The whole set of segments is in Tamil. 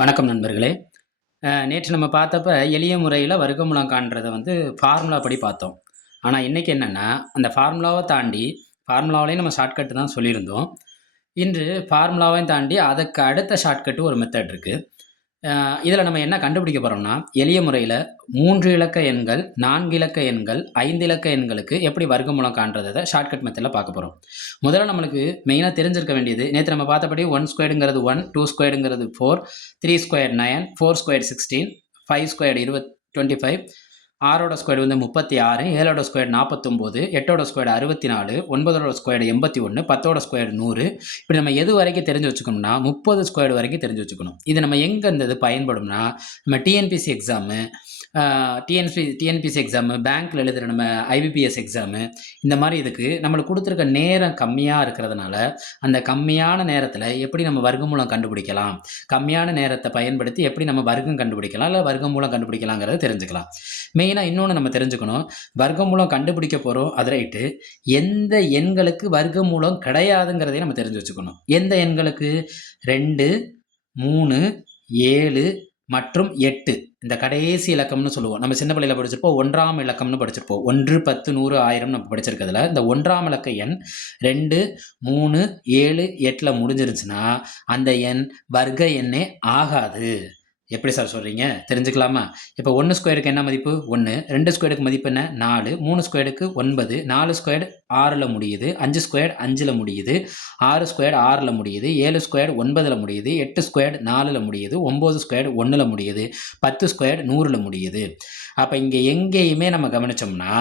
வணக்கம் நண்பர்களே. நேற்று நம்ம பார்த்தப்ப எளிய முறையில் வர்க்கமூலம் காண்றதை வந்து ஃபார்முலா படி பார்த்தோம். ஆனால் இன்றைக்கி என்னென்னா அந்த ஃபார்முலாவை தாண்டி ஃபார்முலாவிலையும் நம்ம ஷார்ட்கட் தான் சொல்லியிருந்தோம். இன்று ஃபார்முலாவையும் தாண்டி அதுக்கு அடுத்த ஷார்ட்கட்டு ஒரு மெத்தட் இருக்குது இதில் நம்ம என்ன கண்டுபிடிக்க போகிறோம்னா எளிய முறையில் மூன்று இலக்க எண்கள் நான்கு இலக்க எண்கள் ஐந்து இலக்க எண்களுக்கு எப்படி வர்க்கமூலம் காண்றதை ஷார்ட்கட் மெத்தடில் பார்க்க போகிறோம் முதல்ல நம்மளுக்கு மெயினாக தெரிஞ்சிருக்க வேண்டியது நேற்று நம்ம பார்த்தபடி ஒன் ஸ்கொயர்டுங்கிறது one two ஸ்கொயர்டுங்கிறது four three square nine four square sixteen five square இருபத் டுவெண்ட்டி ஃபைவ் ஆறோட ஸ்கொயர் வந்து முப்பத்தி ஆறு ஏழோட ஸ்கொயர் நாற்பத்தொம்போது எட்டோட ஸ்கொயர் அறுபத்தி நாலு ஒன்பதோட ஸ்கொயர் எண்பத்தி ஒன்று பத்தோட ஸ்கொயர் நூறு. இப்படி நம்ம எது வரைக்கும் தெரிஞ்சு வச்சுக்கணும்னா முப்பது ஸ்கொயர் வரைக்கும் தெரிஞ்சு வச்சுக்கணும். இது நம்ம எங்கே இருந்தது பயன்படும்னா நம்ம TNPSC exam TNP TNPSC exam பேங்க்கில் எழுதுகிற நம்ம ஐபிபிஎஸ் எக்ஸாமு இந்த மாதிரி இதுக்கு நம்மளுக்கு கொடுத்துருக்க நேரம் கம்மியாக இருக்கிறதுனால அந்த கம்மியான நேரத்தில் எப்படி நம்ம வர்க்கமூலம் கண்டுபிடிக்கலாம்? கம்மியான நேரத்தை பயன்படுத்தி எப்படி நம்ம வர்க்கம் கண்டுபிடிக்கலாம்? இல்லை வர்க்கமூலம் கண்டுபிடிக்கலாங்கிறத தெரிஞ்சுக்கலாம். மெயினாக இன்னொன்று நம்ம தெரிஞ்சுக்கணும். வர்க்கமூலம் கண்டுபிடிக்க போகிறோம் அது ரைட்டு எந்த எண்களுக்கு வர்க்கமூலம் கிடையாதுங்கிறதையும் நம்ம தெரிஞ்சு வச்சுக்கணும். எந்த எண்களுக்கு? ரெண்டு மூணு ஏழு மற்றும் எட்டு. இந்த கடைசி இலக்கம்னு சொல்லுவோம். நம்ம சின்ன பிள்ளையில் படிச்சிருப்போம். ஒன்றாம் இலக்கம்னு படிச்சிருப்போம். ஒன்று பத்து நூறு ஆயிரம் நம்ம படிச்சிருக்கிறதுல இந்த ஒன்றாம் இலக்க எண் ரெண்டு மூணு ஏழு எட்டில் முடிஞ்சிருச்சுன்னா அந்த எண் வர்க்க எண்ணே ஆகாது. எப்படி சார் சொல்கிறீங்க தெரிஞ்சுக்கலாமா? இப்போ ஒன்று ஸ்கொயருக்கு என்ன மதிப்பு? ஒன்று ரெண்டு ஸ்கொயருக்கு மதிப்பு என்ன? நாலு. மூணு ஸ்கொயருக்கு ஒன்பது. நாலு ஸ்கொயர்டு ஆறில் முடியுது அஞ்சு ஸ்கொயர்டு அஞ்சில் முடியுது ஆறு ஸ்கொயர் ஆறில் முடியுது ஏழு ஸ்கொயர்டு ஒன்பதில் முடியுது எட்டு ஸ்கொயர் நாலில் முடியுது ஒம்பது ஸ்கொயர்டு ஒன்றில் முடியுது பத்து ஸ்கொயர்டு நூறில் முடியுது. அப்போ இங்கே எங்கேயுமே நம்ம கவனிச்சோம்னா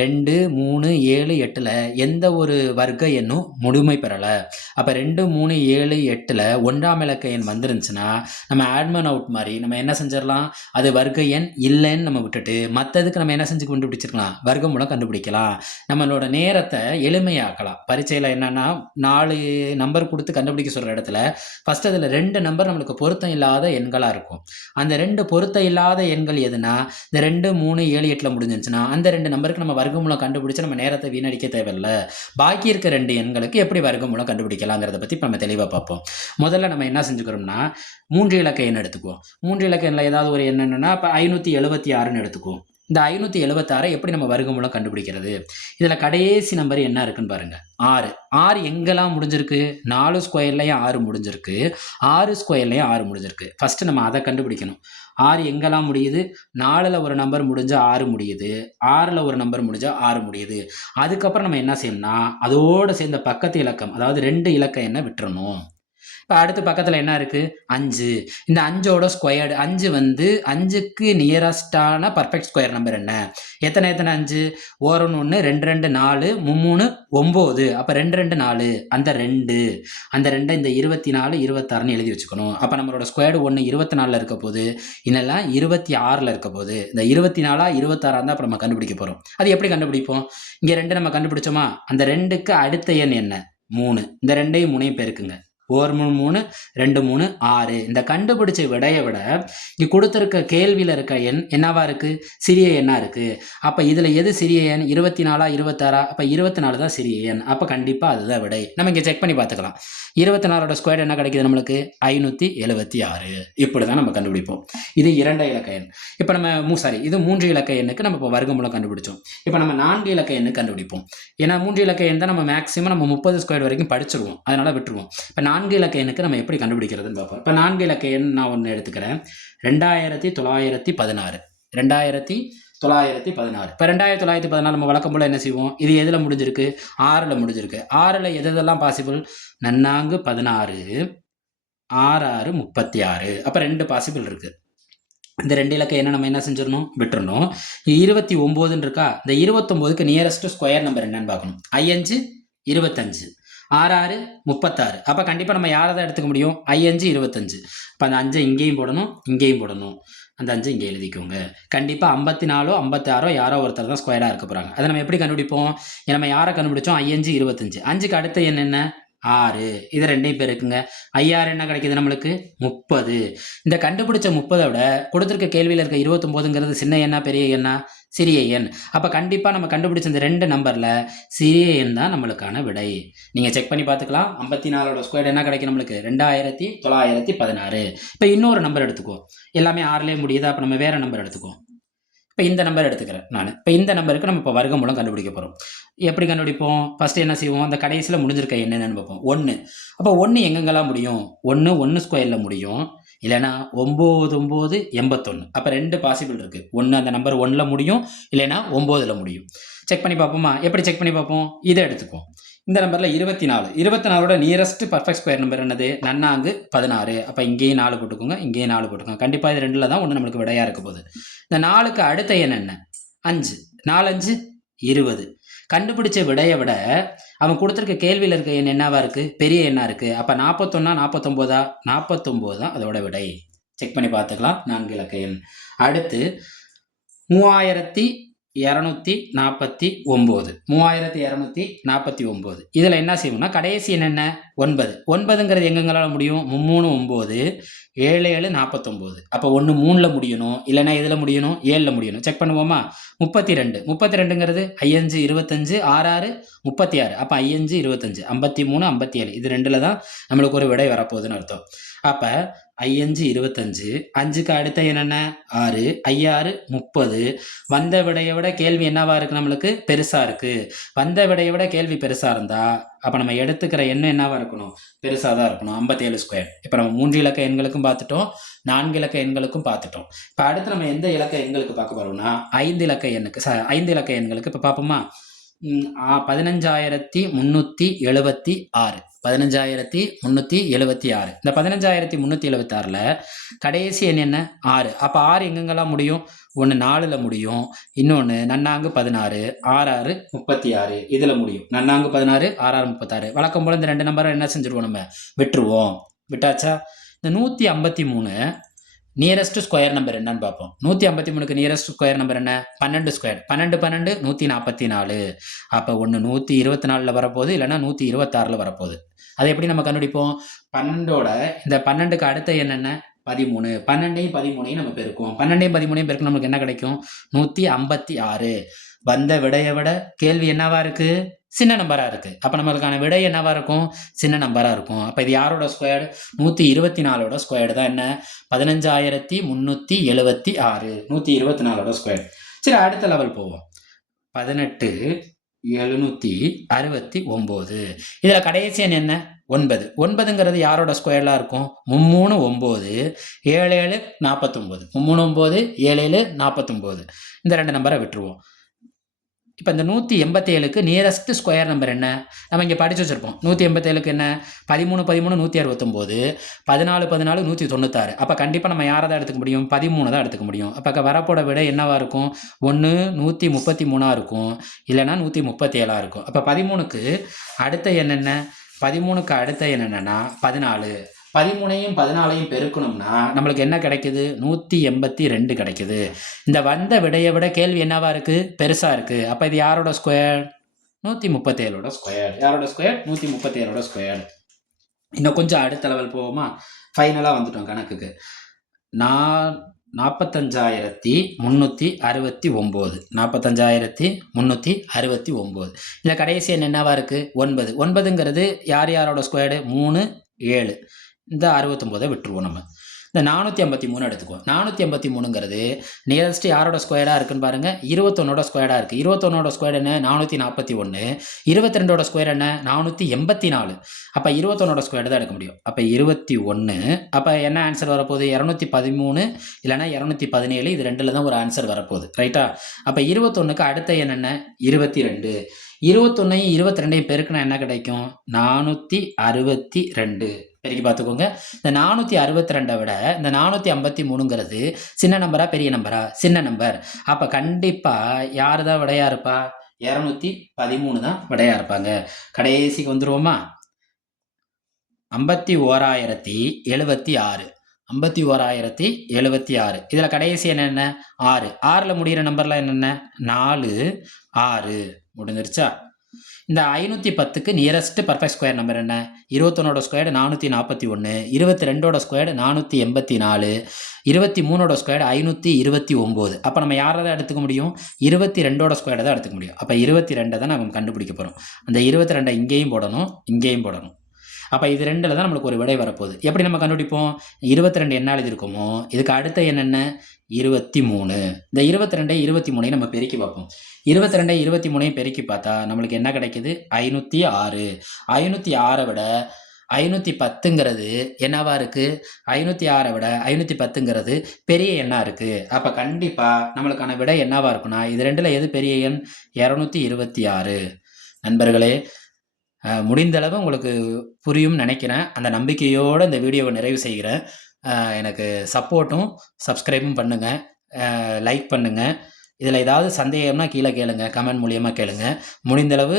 ரெண்டு மூணு ஏழு எட்டில் எந்த ஒரு வர்க்க எண்ணும் முழுமை பெறலை. அப்போ ரெண்டு மூணு ஏழு எட்டில் ஒன்றாம் இலக்க எண் வந்துருந்துச்சுன்னா நம்ம ஆட்மன் அவுட் மாதிரி நம்ம என்ன செஞ்சிடலாம்? அது வர்க்க எண் இல்லைன்னு நம்ம விட்டுட்டு மற்றதுக்கு நம்ம என்ன செஞ்சு கண்டுபிடிச்சிருக்கலாம்? வர்க்கம் மூலம் கண்டுபிடிக்கலாம். நம்மளோட நேரத்தை எளிமையாக்கலாம். பரீட்சையில் என்னன்னா நாலு நம்பர் கொடுத்து கண்டுபிடிக்க சொல்கிற இடத்துல ஃபஸ்ட் அதில் ரெண்டு நம்பர் நம்மளுக்கு பொருத்தம் இல்லாத எண்களாக இருக்கும். அந்த ரெண்டு பொருத்தம் இல்லாத எண்கள் எதுனா இந்த ரெண்டு மூணு ஏழு எட்டில் முடிஞ்சிருச்சுன்னா அந்த ரெண்டு நம்பருக்கு நம்ம வர்க்கமூலம் கண்டுபிடிச்சு நம்ம நேரத்தை வீணடிக்க தேவையில்ல. பாக்கி இருக்க ரெண்டு எண்களுக்கு எப்படி வர்க்கமூலம் கண்டுபிடிக்கலாங்கிறத பற்றி இப்போ நம்ம தெளிவாக பார்ப்போம். முதல்ல நம்ம என்ன செஞ்சுக்கிறோம்னா மூன்று இலக்க எண் எடுத்துக்குவோம். மூன்று இலக்க எண்ணில் ஏதாவது ஒரு எண் இப்போ ஐநூற்றி எழுபத்தி ஆறுன்னு எடுத்துக்குவோம். இந்த ஐநூற்றி எழுபத்தாறை எப்படி நம்ம வர்க்கமூலம் கண்டுபிடிக்கிறது? இதில் கடைசி நம்பர் என்ன இருக்குன்னு பாருங்கள் ஆறு. ஆறு எங்கெல்லாம் முடிஞ்சிருக்கு? நாலு ஸ்கொயர்லேயும் ஆறு முடிஞ்சிருக்கு. ஆறு ஸ்கொயர்லையும் ஆறு முடிஞ்சிருக்கு. ஃபஸ்ட்டு நம்ம அதை கண்டுபிடிக்கணும். ஆறு எங்கெல்லாம் முடியுது? நாலில் ஒரு நம்பர் முடிஞ்சால் ஆறு முடியுது. ஆறில் ஒரு நம்பர் முடிஞ்சால் ஆறு முடியுது. அதுக்கப்புறம் நம்ம என்ன செய்யணும்னா அதோடு சேர்ந்த பக்கத்து இலக்கம் அதாவது ரெண்டு இலக்கம் என்ன விட்டுறணும்? இப்போ அடுத்து பக்கத்தில் என்ன இருக்குது அஞ்சு. இந்த அஞ்சோட ஸ்கொயர்டு அஞ்சு வந்து அஞ்சுக்கு நியரஸ்டான பர்ஃபெக்ட் ஸ்கொயர் நம்பர் என்ன? எத்தனை எத்தனை அஞ்சு? ஓரன் ஒன்று ரெண்டு ரெண்டு நாலு மும்மூணு ஒம்பது. அப்போ ரெண்டு ரெண்டு நாலு. அந்த ரெண்டு. அந்த ரெண்டை இந்த இருபத்தி நாலு இருபத்தாறுன்னு எழுதி வச்சுக்கணும். அப்போ நம்மளோட ஸ்கொயர்டு ஒன்று இருபத்தி நாலில் இருக்க போது இன்னெல்லாம் இருபத்தி ஆறில் இருக்க போது இந்த இருபத்தி நாலா இருபத்தாறாக தான் அப்போ நம்ம கண்டுபிடிக்க போகிறோம் அது எப்படி கண்டுபிடிப்போம்? இங்கே ரெண்டு நம்ம கண்டுபிடிச்சோமா? அந்த ரெண்டுக்கு அடுத்த எண் என்ன? மூணு. இந்த ரெண்டையும் மூணையும் பெருக்குங்க. ஒரு மூணு மூணு ரெண்டு மூணு ஆறு. இந்த கண்டுபிடிச்ச விடையை விட இங்கே கொடுத்துருக்க கேள்வியில் இருக்க எண் என்னவா இருக்குது சிறிய எண்ணாக இருக்குது அப்போ இதில் எது சிறிய எண்? இருபத்தி நாலா இருபத்தாறா? அப்போ இருபத்தி நாலு தான் சிறிய எண். அப்போ கண்டிப்பாக அதுதான் விடை. நம்ம இங்கே செக் பண்ணி பார்த்துக்கலாம். இருபத்தி நாலோட ஸ்கொயர் என்ன கிடைக்குது நம்மளுக்கு? ஐநூற்றி எழுபத்தி ஆறு இப்படி தான் நம்ம கண்டுபிடிப்போம். இது இரண்டு இலக்க எண். இப்போ நம்ம மூ சாரி இது மூன்று இலக்க எண்ணுக்கு நம்ம இப்போ வர்க்கமூலம் கண்டுபிடிச்சோம். இப்போ நம்ம நான்கு இலக்க எண்ணு கண்டுபிடிப்போம். ஏன்னா மூன்று இலக்க எண் தான் நம்ம மேக்ஸிமம் நம்ம முப்பது ஸ்கொயர் வரைக்கும் படிச்சிருவோம். அதனால் விட்டுருவோம். இப்போ நான்கு இலக்க எண்ணுக்கு நம்ம எப்படி கண்டுபிடிக்கிறதுன்னு பார்ப்போம். இப்போ நான்கு இலக்க எண் நான் ஒன்று எடுத்துக்கிறேன். ரெண்டாயிரத்தி தொள்ளாயிரத்தி பதினாறு. ரெண்டாயிரத்தி தொள்ளாயிரத்தி பதினாறு. இப்போ ரெண்டாயிரத்தி தொள்ளாயிரத்தி பதினாறு நம்ம வழக்கம் போல் என்ன செய்வோம்? இது எதில் முடிஞ்சிருக்கு? ஆறில் முடிஞ்சிருக்கு. ஆறில் எது எதெல்லாம் பாசிபிள் நன்னாங்கு பதினாறு ஆறு ஆறு முப்பத்தி ஆறு அப்போ ரெண்டு பாசிபிள் இருக்குது இந்த ரெண்டு இலக்க என்ன நம்ம என்ன செஞ்சிடணும்? விட்டுறணும். இருபத்தி ஒம்போதுன்னு இருக்கா? இந்த இருபத்தொம்போதுக்கு நியரஸ்ட் ஸ்கொயர் நம்பர் என்னன்னு பார்க்கணும். ஐயஞ்சு இருபத்தஞ்சு. ஆறு ஆறு முப்பத்தாறு. அப்போ கண்டிப்பாக நம்ம யாரை தான் எடுத்துக்க முடியும்? ஐயஞ்சு இருபத்தஞ்சு. அப்போ அந்த அஞ்சை இங்கேயும் போடணும் இங்கேயும் போடணும். அந்த அஞ்சு இங்கே எழுதிக்கோங்க. கண்டிப்பாக ஐம்பத்தி நாலோ ஐம்பத்தாறோ யாரோ ஒருத்தர் தான் ஸ்கொயராக இருக்க போகிறாங்க அதை நம்ம எப்படி கண்டுபிடிப்போம்? நம்ம யாரை கண்டுபிடிச்சோம்? ஐயஞ்சு இருபத்தஞ்சு. அஞ்சுக்கு அடுத்து என்னென்ன ஆறு. இது ரெண்டையும் பேருக்குங்க ஐயாறு என்ன கிடைக்குது நம்மளுக்கு? முப்பது. இந்த கண்டுபிடிச்ச முப்பதை விட கொடுத்துருக்க கேள்வியில் இருக்க இருபத்தொம்போதுங்கிறது சின்ன எண்ணா பெரிய எண்ணா? சிறிய எண். அப்போ கண்டிப்பாக நம்ம கண்டுபிடிச்ச இந்த ரெண்டு நம்பரில் சிறிய எண் தான் நம்மளுக்கான விடை. நீங்கள் செக் பண்ணி பார்த்துக்கலாம். ஐம்பத்தி நாலோட ஸ்கொயர் என்ன கிடைக்கும் நம்மளுக்கு? ரெண்டாயிரத்தி தொள்ளாயிரத்தி பதினாறு. இப்போ இன்னொரு நம்பர் எடுத்துக்குவோம். எல்லாமே ஆறுலேயே முடியுது? அப்போ நம்ம வேறு நம்பர் எடுத்துக்குவோம். இப்போ இந்த நம்பர் எடுத்துக்கிறேன் நான். இப்போ இந்த நம்பருக்கு நம்ம இப்போ வர்க்கம் மூலம் கண்டுபிடிக்க போகிறோம் எப்படி கண்டுபிடிப்போம்? ஃபஸ்ட்டு என்ன செய்வோம்? அந்த கடைசியில் முடிஞ்சிருக்க என்னென்னு பார்ப்போம். ஒன்று அப்போ ஒன்று எங்கெங்கெல்லாம் முடியும்? ஒன்று ஒன்று ஸ்கொயரில் முடியும். இல்லைன்னா ஒம்பது ஒம்பது எண்பத்தொன்று அப்போ ரெண்டு பாசிபிள் இருக்குது ஒன்று அந்த நம்பர் ஒன்றில் முடியும். இல்லைன்னா ஒம்போதில் முடியும். செக் பண்ணி பார்ப்போமா? எப்படி செக் பண்ணி பார்ப்போம்? இதை எடுத்துக்குவோம். இந்த நம்பரில் இருபத்தி நாலு இருபத்தி நாலோட நியரஸ்ட் பர்ஃபெக்ட் ஸ்கொயர் நம்பர் என்னது? நன்னாங்கு பதினாறு. அப்போ இங்கேயும் நாலு போட்டுக்கோங்க இங்கேயும் நாலு போட்டுக்கோங்க. கண்டிப்பாக இது ரெண்டில் தான் ஒன்று நம்மளுக்கு விடையாக இருக்க போகுது. இந்த நாலுக்கு அடுத்த எண் என்ன? அஞ்சு. நாலஞ்சு இருபது. கண்டுபிடிச்ச விடையை விட அவன் கொடுத்துருக்க கேள்வியில் இருக்க எண் என்னவா இருக்குது பெரிய எண்ணாக இருக்குது அப்போ நாற்பத்தொன்னா நாற்பத்தொம்போதா நாற்பத்தொம்போது தான் அதோட விடை. செக் பண்ணி பார்த்துக்கலாம். நான்கு இலக்க எண். அடுத்து மூவாயிரத்தி இரநூத்தி நாற்பத்தி ஒம்பது. மூவாயிரத்தி இரநூத்தி நாற்பத்தி ஒம்பது. இதில் என்ன செய்வோம்னா கடைசி என்னென்ன ஒன்பது. ஒன்பதுங்கிறது எங்கெங்களால் முடியும்? மும்மூணு ஒம்பது ஏழு ஏழு நாற்பத்தொம்போது. அப்போ ஒன்று மூணில் முடியணும் இல்லைன்னா எதில் முடியணும்? ஏழில் முடியணும். செக் பண்ணுவோமா? முப்பத்தி ரெண்டு முப்பத்தி ரெண்டுங்கிறது ஐயஞ்சு இருபத்தஞ்சு ஆறு ஆறு முப்பத்தி ஆறு அப்போ ஐயஞ்சு இருபத்தஞ்சு. ஐம்பத்தி மூணு ஐம்பத்தி ஏழு. இது ரெண்டில் தான் நம்மளுக்கு ஒரு விடை வரப்போகுதுன்னு அர்த்தம். அப்போ ஐயஞ்சு இருபத்தஞ்சு. அஞ்சுக்கு அடுத்த என்னென்ன? ஆறு. ஐயாறு முப்பது. வந்த விடையை விட கேள்வி என்னவா இருக்குது நம்மளுக்கு? பெருசாக இருக்குது வந்த விடையை விட கேள்வி பெருசாக இருந்தால் அப்போ நம்ம எடுத்துக்கிற எண்ணம் என்னவா இருக்கணும்? பெருசாக தான் இருக்கணும். ஐம்பத்தேழு ஸ்கொயர் இப்போ நம்ம மூன்று இலக்க எண்களுக்கும் பார்த்துட்டோம். நான்கு இலக்க எண்களுக்கும் பார்த்துட்டோம். இப்போ அடுத்து நம்ம எந்த இலக்க எண்களுக்கு பார்க்க போகிறோம்னா ஐந்து இலக்க எண்ணுக்கு ச ஐந்து இலக்க எண்களுக்கு இப்போ பார்ப்போமா? பதினஞ்சாயிரத்தி முந்நூற்றி எழுபத்தி ஆறு. பதினஞ்சாயிரத்தி முந்நூற்றி எழுபத்தி ஆறு. இந்த பதினஞ்சாயிரத்தி முந்நூற்றி எழுபத்தாறில் கடைசி எண் என்ன? ஆறு. அப்போ ஆறு எங்கெங்கெல்லாம் முடியும்? ஒன்று நாலில் முடியும். இன்னொன்று நன்னாங்கு பதினாறு ஆறு ஆறு முப்பத்தி ஆறு. இதில் முடியும். நன்னாங்கு பதினாறு ஆறாறு முப்பத்தாறு. வழக்கம் போல் இந்த ரெண்டு நம்பரை என்ன செஞ்சுருவோம் நம்ம? விட்டுருவோம். விட்டாச்சா? இந்த நூற்றி ஐம்பத்தி மூணு நியரஸ்ட் ஸ்கொயர் நம்பர் என்னன்னு பார்ப்போம். நூற்றி ஐம்பத்தி மூணுக்கு நியரஸ்ட் ஸ்கொயர் நம்பர் என்ன? பன்னெண்டு ஸ்கொயர் பன்னெண்டு பன்னெண்டு நூற்றி நாற்பத்தி நாலு. அப்போ ஒன்று நூற்றி இருபத்தி நாலில் வரப்போகுது இல்லைன்னா நூற்றி இருபத்தாறில் வரப்போகுது. அதை எப்படி நம்ம கண்டுபிடிப்போம்? பன்னெண்டோட இந்த பன்னெண்டுக்கு அடுத்த என்னென்ன பதிமூணு. பன்னெண்டையும் பதிமூணையும் நம்ம பெருக்கும் பன்னெண்டையும் பதிமூணையும் பெருக்கும் நமக்கு என்ன கிடைக்கும்? நூற்றி ஐம்பத்தி ஆறு. வந்த விடையை விட கேள்வி என்னவா இருக்குது சின்ன நம்பராக இருக்குது அப்போ நம்மளுக்கான விடை என்னவா இருக்கும்? சின்ன நம்பராக இருக்கும். அப்போ இது யாரோட ஸ்கொயர்டு நூற்றி இருபத்தி நாலோட ஸ்கொயர்டு தான் என்ன? பதினஞ்சாயிரத்தி முந்நூற்றி எழுபத்தி ஆறு நூற்றி இருபத்தி நாலோட ஸ்கொயர் சரி அடுத்த லெவல் போவோம். பதினெட்டு எழுநூற்றி அறுபத்தி ஒம்பது இதில் கடைசி எண் என்ன? ஒன்பது. ஒன்பதுங்கிறது யாரோட ஸ்கொயர்லாம் இருக்கும்? மும்மூணு ஒம்பது ஏழு ஏழு நாற்பத்தொம்போது மும்மூணு ஒம்பது ஏழு ஏழு நாற்பத்தொம்போது இந்த ரெண்டு நம்பரை விட்டுருவோம். இப்போ இந்த நூற்றி எண்பத்தேழுக்கு நியரஸ்ட் ஸ்கொயர் நம்பர் என்ன? நம்ம இங்கே படித்து வச்சுருப்போம். நூற்றி எண்பத்தேழுக்கு என்ன? பதிமூணு பதிமூணு நூற்றி அறுபத்தொம்போது. பதினாலு பதினாலு நூற்றி தொண்ணூத்தாறு. அப்போ கண்டிப்பாக நம்ம யாரை தான் எடுத்துக்க முடியும்? பதிமூணு தான் எடுத்துக்க முடியும். அப்போ வரப்போட விட என்னவாக இருக்கும்? ஒன்று நூற்றி முப்பத்தி மூணாக இருக்கும். இல்லைன்னா நூற்றி முப்பத்தேழாக இருக்கும். அப்போ பதிமூணுக்கு அடுத்த என்னென்ன பதிமூணுக்கு அடுத்த என்னென்னா பதினாலு. பதிமூணையும் பதினாலையும் பெருக்கணும்னா நம்மளுக்கு என்ன கிடைக்குது? நூற்றி எண்பத்தி ரெண்டு கிடைக்குது. இந்த வந்த விடையை விட கேள்வி என்னவா இருக்குது பெருசாக இருக்குது அப்போ இது யாரோட ஸ்கொயர் நூற்றி முப்பத்தேழோட ஸ்கொயர் யாரோட ஸ்கொயர் நூற்றி முப்பத்தேழோட ஸ்கொயர் இன்னும் கொஞ்சம் அடுத்த லெவல் போவோமா? ஃபைனலாக வந்துட்டோம் கணக்குக்கு. நான் நாற்பத்தஞ்சாயிரத்தி முந்நூற்றி அறுபத்தி ஒம்பது. நாற்பத்தஞ்சாயிரத்தி முந்நூற்றி அறுபத்தி ஒம்பது. இந்த கடைசி எண் என்னவா இருக்குது ஒன்பது. ஒன்பதுங்கிறது யார் யாரோட ஸ்கொயர்டு மூணு ஏழு. இந்த அறுபத்தொம்போதை விட்டுருவோம் நம்ம. இந்த நானூற்றி ஐம்பத்தி மூணு எடுத்துக்குவோம். நானூற்றி ஐம்பத்தி மூணுங்கிறது நியரஸ்ட் யாரோட ஸ்கொயர்டாக இருக்குன்னு பாருங்கள் இருபத்தொன்னோட ஸ்கொயர்டாக இருக்குது இருபத்தொன்னோட ஸ்கொயர் என்ன? நானூற்றி நாற்பத்தி ஒன்று இருபத்தி ரெண்டோட ஸ்கொயர் என்ன? நானூற்றி எண்பத்தி நாலு. அப்போ இருபத்தொன்னோட ஸ்கொயர் தான் எடுக்க முடியும். அப்போ இருபத்தி ஒன்று அப்போ என்ன ஆன்சர் வரப்போகுது? இரநூத்தி பதிமூணு இல்லைன்னா இரநூத்தி பதினேழு. இது ரெண்டில் தான் ஒரு ஆன்சர் வரப்போகுது. ரைட்டா அப்போ இருபத்தொன்றுக்கு அடுத்த என்னென்ன இருபத்தி ரெண்டு. இருபத்தொன்னையும் இருபத்தி ரெண்டையும் பெருக்கினா என்ன கிடைக்கும்? நானூற்றி அறுபத்தி ரெண்டு. பெருக்கி பார்த்துக்கோங்க. இந்த நானூற்றி அறுபத்தி ரெண்டை விட இந்த நானூற்றி ஐம்பத்தி மூணுங்கிறது சின்ன நம்பரா பெரிய நம்பரா சின்ன நம்பர் அப்போ கண்டிப்பாக யார் தான் விடையா இருப்பா? இரநூத்தி பதிமூணு தான் விடையா இருப்பாங்க. கடைசிக்கு வந்துருவோமா? ஐம்பத்தி ஓராயிரத்தி எழுபத்தி ஆறு. ஐம்பத்தி ஓராயிரத்தி எழுபத்தி ஆறு. இதில் கடைசி என்னென்ன ஆறு. ஆறில் முடிகிற நம்பர்லாம் என்னென்ன? நாலு ஆறு. முடிஞ்சிருச்சா? இந்த ஐநூற்றி பத்துக்கு நியரஸ்ட் பர்ஃபெக்ட் ஸ்கொயர் நம்பர் என்ன? இருபத்தொன்னோட ஸ்கொயர்டு நானூற்றி நாற்பத்தி ஒன்று இருபத்தி ரெண்டோட ஸ்கொயர்டு நானூற்றி எண்பத்தி நாலு இருபத்தி மூணோட ஸ்கொயர்டு ஐநூற்றி இருபத்தி ஒம்பது. அப்போ நம்ம யாரை தான் எடுத்துக்க முடியும்? இருபத்தி ரெண்டோட ஸ்கொயர்டை தான் எடுத்துக்க முடியும். அப்போ இருபத்தி ரெண்டை தான் நம்ம கண்டுபிடிக்க போகிறோம் அந்த இருபத்தி ரெண்டை இங்கேயும் போடணும் இங்கேயும் போடணும். அப்போ இது ரெண்டில் தான் நம்மளுக்கு ஒரு விடை வரப்போகுது. எப்படி நம்ம கண்டுபிடிப்போம்? இருபத்தி ரெண்டு என்ன எழுதியிருக்கோமோ இதுக்கு அடுத்த என்னென்ன? இருபத்தி மூணு இந்த இருபத்தி ரெண்டை இருபத்தி மூணையும் நம்ம பெருக்கி பார்ப்போம். இருபத்தி ரெண்டை இருபத்தி மூணையும் பெருக்கி பார்த்தா நம்மளுக்கு என்ன கிடைக்குது? ஐநூற்றி ஆறு. ஐநூற்றி ஆறை விட ஐநூற்றி பத்துங்கிறது என்னவா இருக்குது ஐநூற்றி ஆறை விட ஐநூற்றி பத்துங்கிறது பெரிய எண்ணாக இருக்குது அப்போ கண்டிப்பாக நம்மளுக்கான விடை என்னவா இருக்குன்னா இது ரெண்டில் எது பெரிய எண்? இரநூத்தி இருபத்தி ஆறு. நண்பர்களே முடிந்தளவு உங்களுக்கு புரியும் நினைக்கிறேன். அந்த நம்பிக்கையோடு இந்த வீடியோவை நிறைவு செய்கிறேன். எனக்கு சப்போர்ட்டும் சப்ஸ்கிரைபும் பண்ணுங்கள் லைக் பண்ணுங்கள் இதில் ஏதாவது சந்தேகம்னா கீழே கேளுங்கள் கமெண்ட் மூலியமாக கேளுங்கள் முடிந்தளவு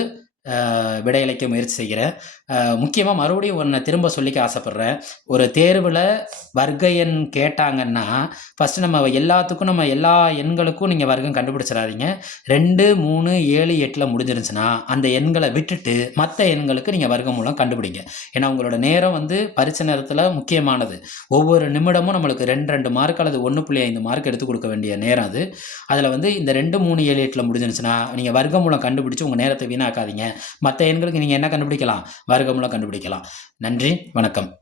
விடையளிக்க முயற்சி செய்கிறேன் முக்கியமாக மறுபடியும் ஒன்றை திரும்ப சொல்லிக்க ஆசைப்பட்றேன் ஒரு தேர்வில் வர்க்க எண் கேட்டாங்கன்னா ஃபஸ்ட்டு நம்ம எல்லாத்துக்கும் நம்ம எல்லா எண்களுக்கும் நீங்கள் வர்க்கம் கண்டுபிடிச்சிடாதீங்க. ரெண்டு மூணு ஏழு எட்டில் முடிஞ்சிருந்துச்சுன்னா அந்த எண்களை விட்டுட்டு மற்ற எண்களுக்கு நீங்கள் வர்க்கம் மூலம் கண்டுபிடிங்க. ஏன்னா உங்களோட நேரம் வந்து பரிச்சை நேரத்தில் முக்கியமானது. ஒவ்வொரு நிமிடமும் நம்மளுக்கு ரெண்டு ரெண்டு மார்க் அல்லது ஒன்று புள்ளி ஐந்து மார்க் எடுத்து கொடுக்க வேண்டிய நேரம் அது. அதில் வந்து இந்த ரெண்டு மூணு ஏழு எட்டில் முடிஞ்சிருச்சுன்னா நீங்கள் வர்க்கம் மூலம் கண்டுபிடிச்சி உங்கள் நேரத்தை வீணாக்காதீங்க. மற்ற எண்களுக்கு நீங்கள் என்ன கண்டுபிடிக்கலாம்? வர்க்கமூலம் கண்டுபிடிக்கலாம். நன்றி வணக்கம்.